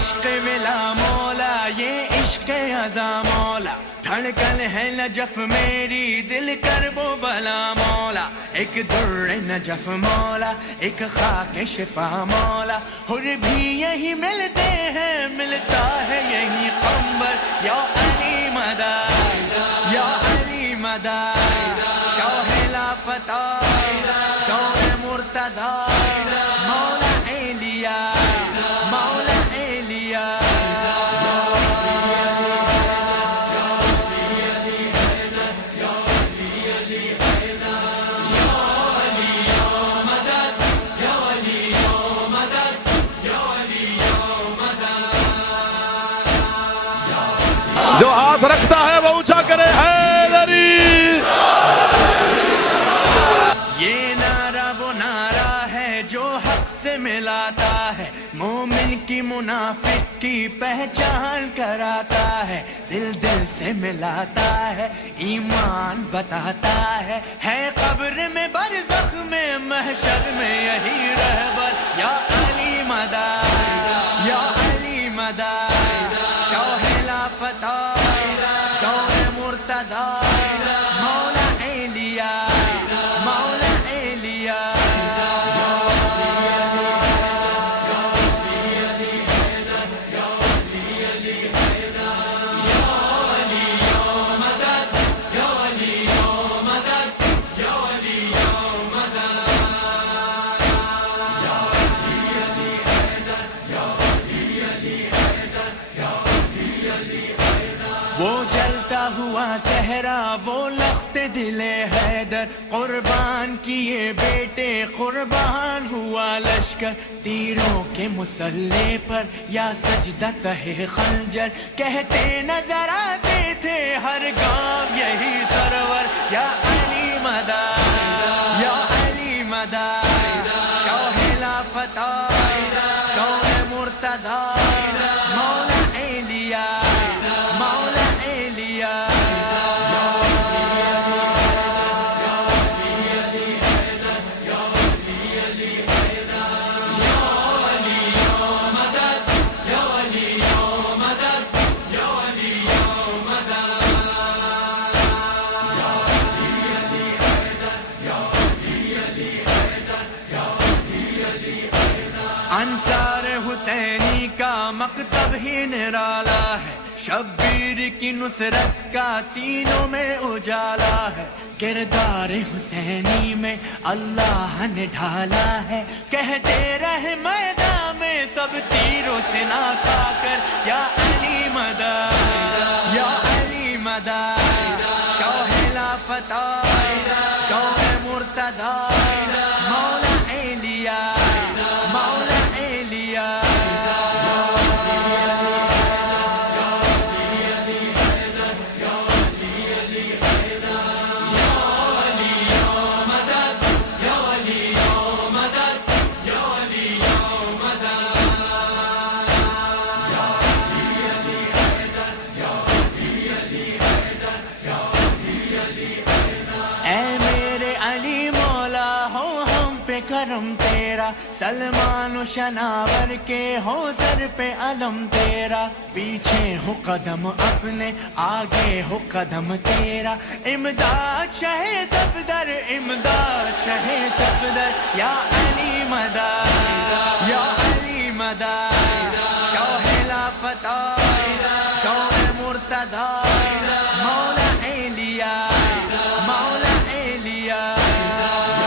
عشق ملا مولا یہ عشق ازا مولا دھڑکن ہے نجف میری دل کر وہ بلا مولا ایک در نجف مولا ایک خاک شفا مولا حر بھی یہی ملتے ہیں ملتا ہے یہی قمبر یا علی مدد یا علی مدد شاہ لافتہ شاہ مرتضی مولا ایلیا مولا ایلیا جو ہاتھ رکھتا ہے وہ اونچا کرے حیدری. یہ نعرہ وہ نعرہ ہے جو حق سے ملاتا ہے مومن کی منافق کی پہچان کراتا ہے دل دل سے ملاتا ہے ایمان بتاتا ہے قبر میں برزخ میں محشر میں یہی رہبر یا علی مدد یا علی مدد شاہ لافتہ شاہ مرتضی مولا ایلیا مولا ایلیا وہ جلتا ہوا زہرا وہ لخت دل حیدر قربان کیے بیٹے قربان ہوا لشکر تیروں کے مسلح پر یا سجدہ تہ خنجر کہتے نظر آتے تھے ہر گاؤں یہی سرور یا علی مدد یا علی مدد شاہ لافتہ شاہ مرتضی مولا ایلیا مولا ایلیا انصار حسینی کا مکتب ہی نرالا ہے شبیر کی نصرت کا سینوں میں اجالا ہے کردار حسینی میں اللہ نے ڈھالا ہے کہتے رہے میدان میں سب تیروں سے نہ کھا کر یا علی مدد یا علی مدد شاہ لافتہ شاہ مرتضی مولا ایلیا مولا ایلیا کرم تیرا سلمان و شناور کے ہو سر پہ علم تیرا پیچھے ہو قدم اپنے آگے ہو قدم تیرا امداد شہ صفدر امداد شہ صفدر یا علی مدد یا علی مدد شاہ لافتہ شاہ مرتضی مولا ایلیا مولا ایلیا یا